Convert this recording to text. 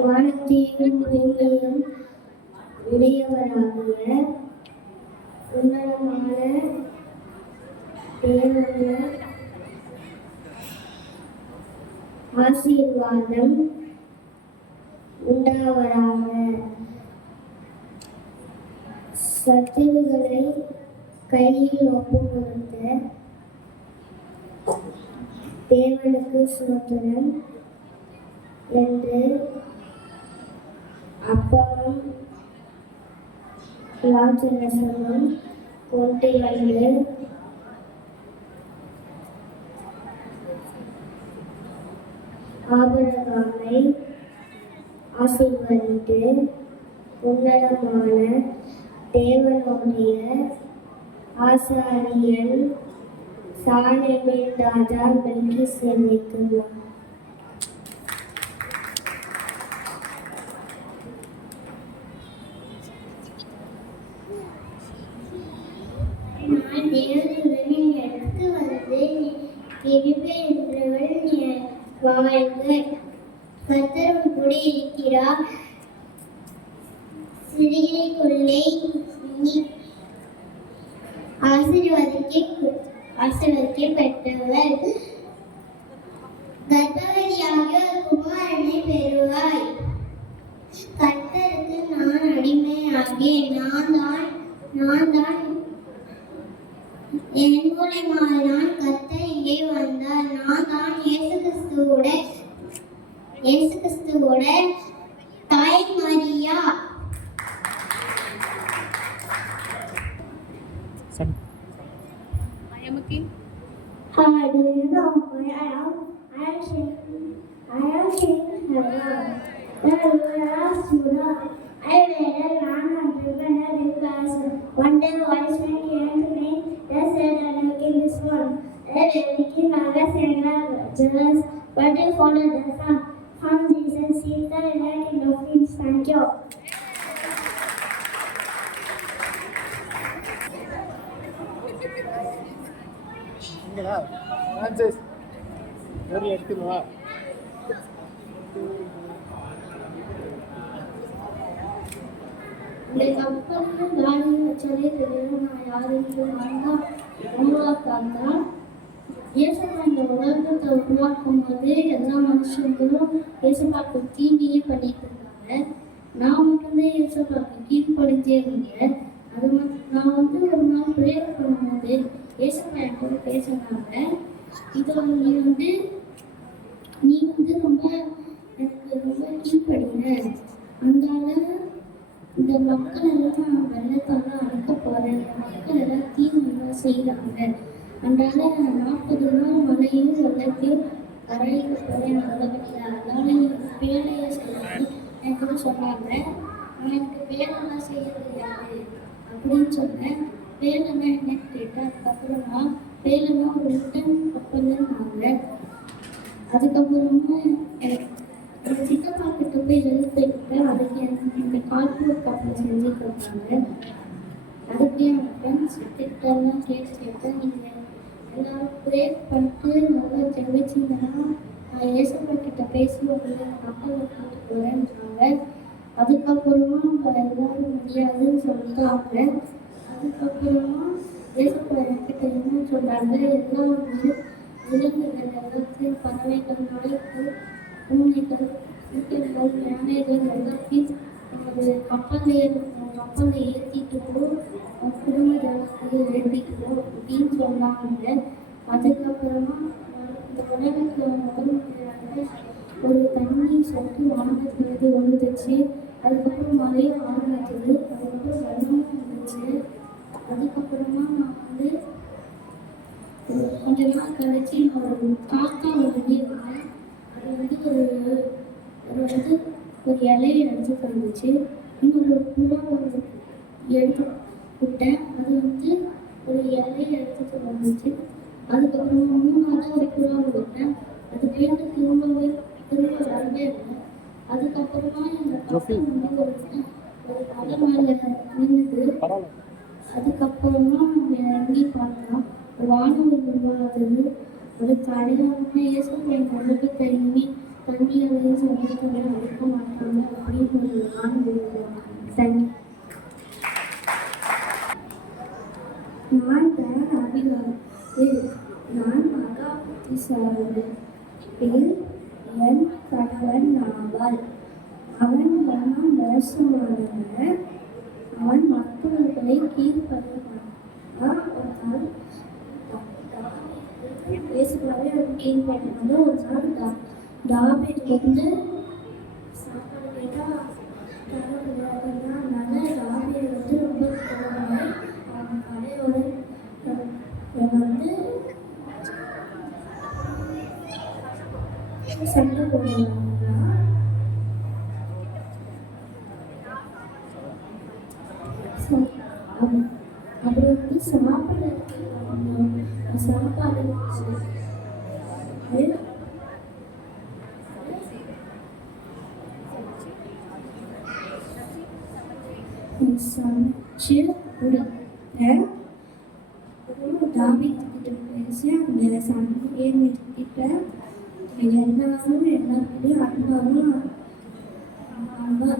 வானத்தையும் பூமியையும் உடையவராகிய உன்னதமான தேவனுடைய ஆசீர்வாதம் உண்டாவதாக. சத்துருக்களை கையில் ஒப்புக்கொடுத்த தேவனுக்கு ஸ்தோத்திரம் என்று அப்பமும் திராட்சரசமும் கொண்டு வந்து ஆபிரகாமை ஆசீர்வதித்து உன்னதமான தேவனுடைய ஆசாரியன் சாலேமின் ராஜா மெல்கிசேதேக்கு தேவனுக்கு வந்து கிருபை என்றவள் வாழ்க. கர்த்தர் கூட இருக்கிறார். சிறியைக்குள்ளே ஆசீர்வதிக்கப்பட்டவர். கர்ப்பவதியாக குமாரனை பெறுவாய். கர்த்தருக்கு நான் அடிமையாகேன். நான் தான் என் மூலமாதான் கர்த்தர் இங்கே வந்தார். நான் தான் இயேசு கிறிஸ்துவோட தாய் Maria. How do you know where I am? I am shaking her love. I read a land and driven a big class. One day a wise man came to me. They said, I'm making this one. They were making nervous and jealous, but they followed the sun. Found Jesus, sees the King of Kings. Thank you. எடுத்துவா இந்த கப்பலில் தானியம் வச்சாலே தெரியும் நான் யாருக்கு உருவாக்காங்க. இயேசுப்பா இந்த உலகத்தை உருவாக்கும் போது எல்லா மனுஷங்களும் இயேசுப்பாக்கு தீமையே பண்ணிட்டு இருந்தாங்க. நான் மட்டும்தான் இயேசுப்பாக்கு கீழ்படிஞ்சே இருந்தேன். நான் ஒரு நாள் பிரேயர் பண்ணும்போது இயேசுப்பா என் கூட பேசினாங்க. இதில் நீ ரொம்ப எனக்கு ரொம்ப கீழ்படின, அதனால இந்த மக்கள் எல்லாம் நான் வெள்ளத்தால அடக்க போறேன். இந்த மக்கள் எல்லாம் தீமையெல்லாம் செய்யறாங்க. அதனால 40 நாள் மழையும் வெள்ளத்தையும் கரையில போறேன் நல்லபடியா. அதனால வேலையை செய்யணும் எனக்கு சொன்னாங்க. நான் எனக்கு வேலைலாம் செய்ய தெரியாது அப்படின்னு சொன்னேன். வேலைன்னா என்னன்னு கேட்டேன். அதுக்கப்புறமா வேலைன்னா ஒரு ரிட்டன் கப்பல்னாங்க. அதுக்கப்புறமா எங்கள் சித்தப்பா கிட்ட போய் எழுத்துக்கிட்டேன். அதுக்கு இந்த கார்போர்ட் கப்பல் செஞ்சு கொடுத்தாங்க. அதுக்கு என் ஃப்ரெண்ட்ஸ் கிட்டெல்லாம் கேட்டேன். நீங்கள் எல்லாரும் ப்ரேக் பண்ணிட்டு நல்லா ஜெபிச்சிங்கன்னா நான் இயேசுப்பா கிட்ட பேசி உங்களுக்கு கப்பலை கூட்டு போகிறேன்னாங்க. அதுக்கப்புறமா எல்லாரும் முடியாதுன்னு சொல்லிட்டாங்க. அதுக்கப்புறமா இயேசுப்பா என்கிட்ட என்ன சொன்னாங்க, எல்லா விலங்குகள் எல்லாத்தையும் பறவைகள், நாய்கள், பூனைகள், சிறுத்தைகள், யானைகள் எல்லாத்தையும் ஒரு கப்பலை ஏற்றிட்டு போ, குடும்ப ஜனத்தையும் ஏற்றிட்டு போ அப்படின்னு சொன்னாங்க. அதுக்கப்புறமா இந்த உலகத்தில் முதல் ஒரு தண்ணி சொட்டு வானத்திலிருந்து விழுந்துச்சு. அதுக்கப்புறம் மழையும் ஆரம்பிச்சது. அதுக்கப்புறம் வெள்ளமும் இருந்துச்சு. அதுக்கப்புறமா நான் கொஞ்ச நாள் கழிச்சு நான் ஒரு காக்கா இருந்தேன். அது ஒரு இலையை எடுத்து வந்துச்சு. இன்னொரு புறா எடுத்து விட்டேன். அது ஒரு இலையை எடுத்துட்டு வந்துச்சு. அதுக்கப்புறமா 3 ஒரு புறா விட்டேன். அது போயிட்டு திரும்ப வரவே இல்லை. அதுக்கப்புறமா எங்கள் பக்கம் ஒரு மலை மேலே நின்றுது. அதுக்கப்புறமா நம்ம இறங்கி பார்த்தோம். வானம் உருவாகுது. அதுக்கு அடையாளமாக இயேசுப்பா என் உலகத்தை தெரியுமே தண்ணியாலையும் சமயத்தையும் அழிக்க மாட்டாங்க அப்படின்னு ஒரு நாள் தேங்க்யூ. நான் தான் அபிநந்து. நான் மகா புத்திசாலி. என் கணவன் ஆவாள். அவன் மன மோசமானவன். அவன் மற்றவர்களை கீழ்படுவான். ஒரு நாள் பேசுகிறாவே அவன் கீழ்படுவாங்க. ஒரு நாள் டாபேட் வந்து சாப்பாடு கேட்டால் தரக்கூடாதுன்னா அதனால டாபேட் வந்து ரொம்ப போவாங்க. அவன் கடையோட வந்து சண்டை போடுவாங்களா. அப்புறம் வந்து சாப்பாடு சமைச்சு கொடுத்தேன். டாபிக்கிட்ட பேசி அந்த சண்டையே நிறுத்திட்டேன். எல்லாரும் எல்லாருக்கிட்டையும் அன்பாக